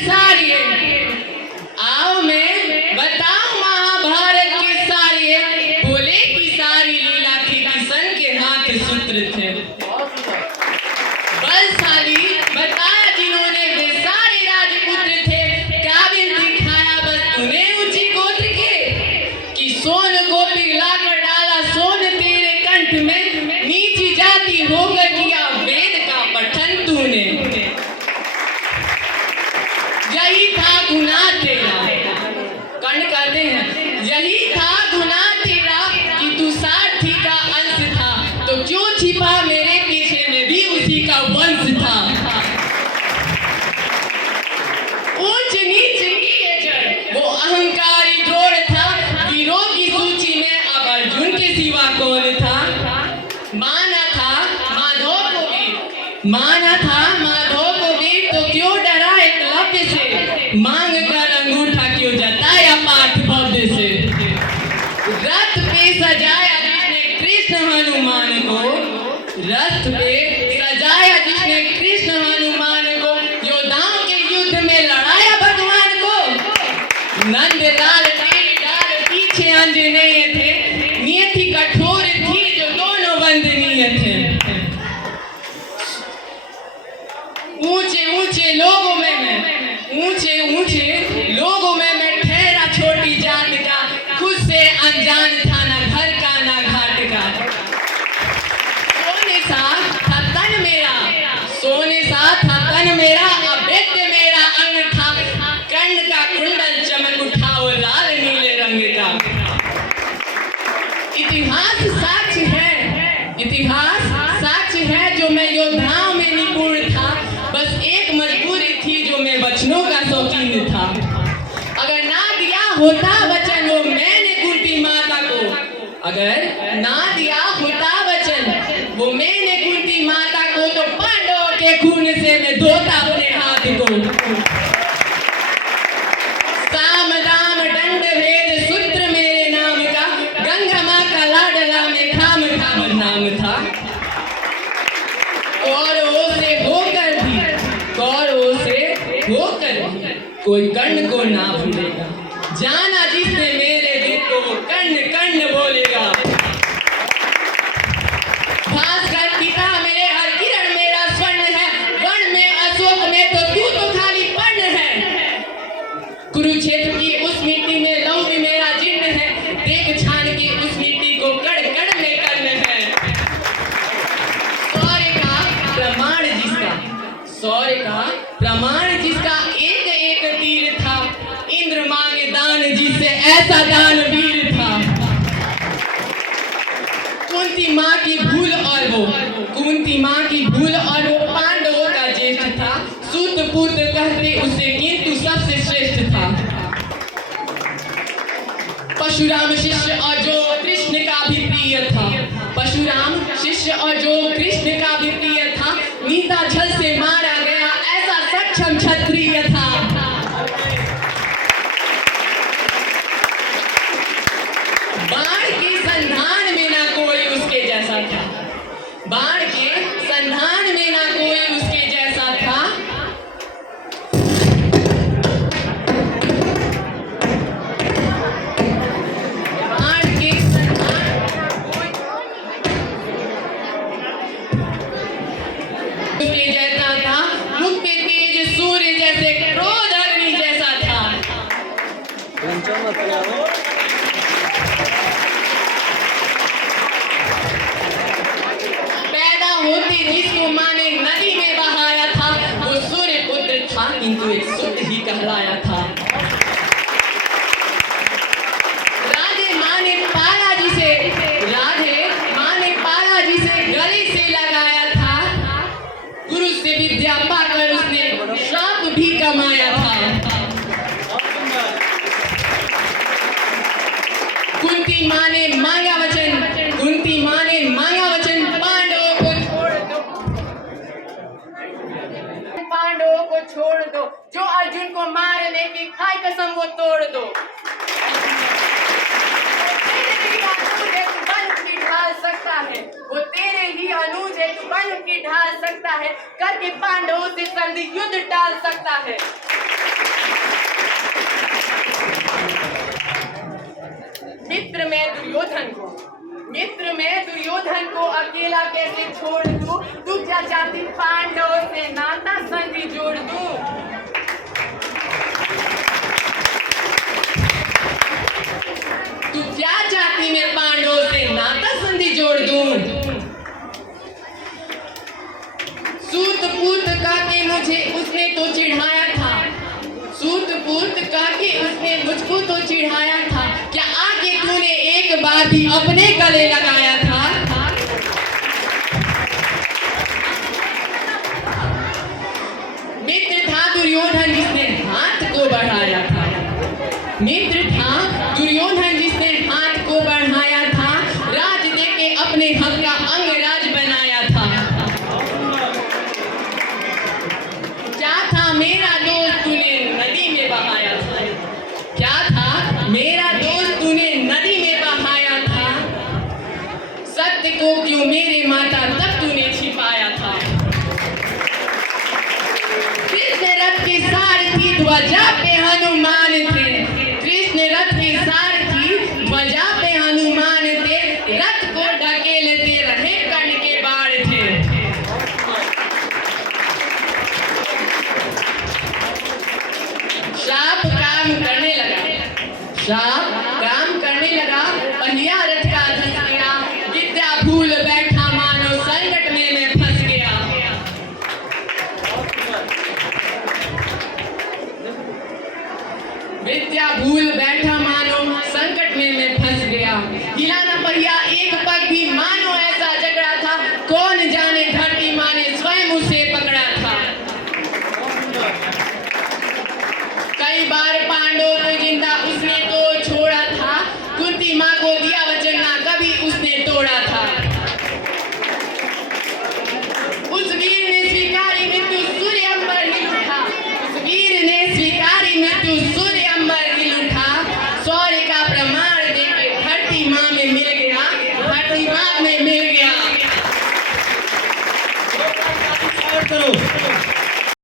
सारी आओ मैं बताऊं महाभारत की सारी बोले की सारी लीला थी किशन के हाथ सूत्र थे बलशाली बताया जिन्होंने वे सारे राजपुत्र थे काबिल दिखाया बस उन्हें ऊंची गोत्र के कि सोन को पिघला कर डाला सोन तेरे कंठ में नीची जाति होकर किया वेद का पठन तूने यही था गुनाह तेरा कर्ण कहते हैं यही था गुनाह तेरा कि तू सारथी का अंश था तो क्यों छिपा मेरे पीछे में भी उसी का वंश था ऊंच नीच की ये जड़ वो अहंकारी द्रोण था वीरों की सूची में अब अर्जुन के सिवा कौन था माना था माधव को वीर तो क्यों डरा एकलव्य से मांग कर अंगूठा क्यों जताया पार्थ भव्य से रथ पे सजाया जिसने कृष्ण हनुमान को रथ पे सजाया जिसने कृष्ण हनुमान को योद्धाओं के युद्ध में लड़ाया भगवान को नंदलाल तेरी डाल पीछे अंजनेय थे नियति कठोर थी जो दोनों वंदनीय थे ऊंचे ऊंचे लोगों में मैं ठहरा छोटी जात का खुद से अनजान था ना घर का ना घाट का सोने सा था तन मेरा अभेद्य मेरा अंग था कर्ण का कुंडल चमक उठा वो लाल नीले रंग का इतिहास साक्ष्य है जो मैं योद्धाओं में निपुण था बस एक मजबूरी थी जो मैं वचनों का शौकीन था अगर ना दिया होता वचन वो मैंने कुंती माता को अगर ना दिया होता वचन वो मैंने कुंती माता को तो पांडवों के खून से मैं धोता अपने हाथ को साम दाम दंड भेद सूत्र मेरे नाम का गंगा माँ का लाडला में खाम नाम था कौरवों से होकर भी कोई कर्ण को ना भूलेगा जाना जिसने मेरे दुख को वो कर्ण बोलेगा भास्कर पिता मेरे हर किरण मेरा स्वर्ण है वन में अशोक में तो तू तो खाली पर्ण है कुरुक्षेत्र की उस मिट्टी में लहू भी मेरा जिन्न है देख छान की उस मिट्टी को कड़ कड़ में कर्ण है सौर्य का प्रमाण जिसका एक एक तीर था इंद्र मांगे दान जिससे ऐसा दानवीर था कुंती माँ की भूल और वो पांडवों का ज्येष्ठ था सूत पुत्र कहते उसे किंतु सबसे श्रेष्ठ था परशुराम शिष्य और जो कृष्ण का भी प्रिय था नीता छल से मारा गया ऐसा सक्षम क्षत्रिय था बाण के संधान में ना कोई उसके जैसा था बाण के संधान में ना कोई उसके जैसा था सूर्य जैसे क्रोध अग्नि जैसा था पैदा होते जिसको माँ ने नदी में बहाया था वो सूर्य पुत्र था किंतु एक शुद्ध ही कहलाया था राधे माँ ने पाला जिसे गले से लगाया था गुरु से विद्या पाकर उसने श्राप भी कमाया था कुंती माँ ने मांगा वचन पांडवों को छोड़ दो जो अर्जुन को मारने की खाई कसम वो तोड़ दो वो तेरे ही अनुज है तू बन की ढाल सकता है करके पांडवों से संधि युद्ध टाल सकता है। भी अपने गले लगाया था। मित्र था दुर्योधन जिसने हाथ को बढ़ाया था। मित्र था दुर्योधन जिसने हाथ को बढ़ाया था। राज देके अपने हक का अंगराज बनाया था। क्या था मेरा दोस्त तूने नदी में बहाया था। क्या था मेरा दोस्त तूने नदी में बहाया था। सत्य को क्यों मेरे माता तक तूने छिपाया था। कृष्ण रथ के सारथी ध्वजा पे हनुमान थे। कृष्ण रथ के सारथी ध्वजा पे हनुमान थे। रथ को ढकेलते रहे कर्ण के बाण थे। शाप काम करने लगा। शाप काम करने लगा। पहिया रथ का धस गया। विद्या भूल बैठा मानो संकट में मैं फंस गया। विद्या भूल बैठा मानो संकट में मैं फंस गया। हिला न पहिया एक पग भी मानो ऐसा झगड़ा था। कौन जाने धरती माँ ने स्वयं उसे पकड़ा था। कई बार पांडवों को जिंदा उसने तो छोड़ा था। कुंती माँ को दिया वचन ना कभी उसने तोड़ा था। उस वीर ने स्वीकारी मृत्यु सूर्य अंबर हिल उठा। उस वीर ने स्वीकारी मृत्यु सूर्य अंबर हिल उठा। शौर्य का प्रमाण देके धरती माँ में मिल गया। धरती माँ में मिल गया। करो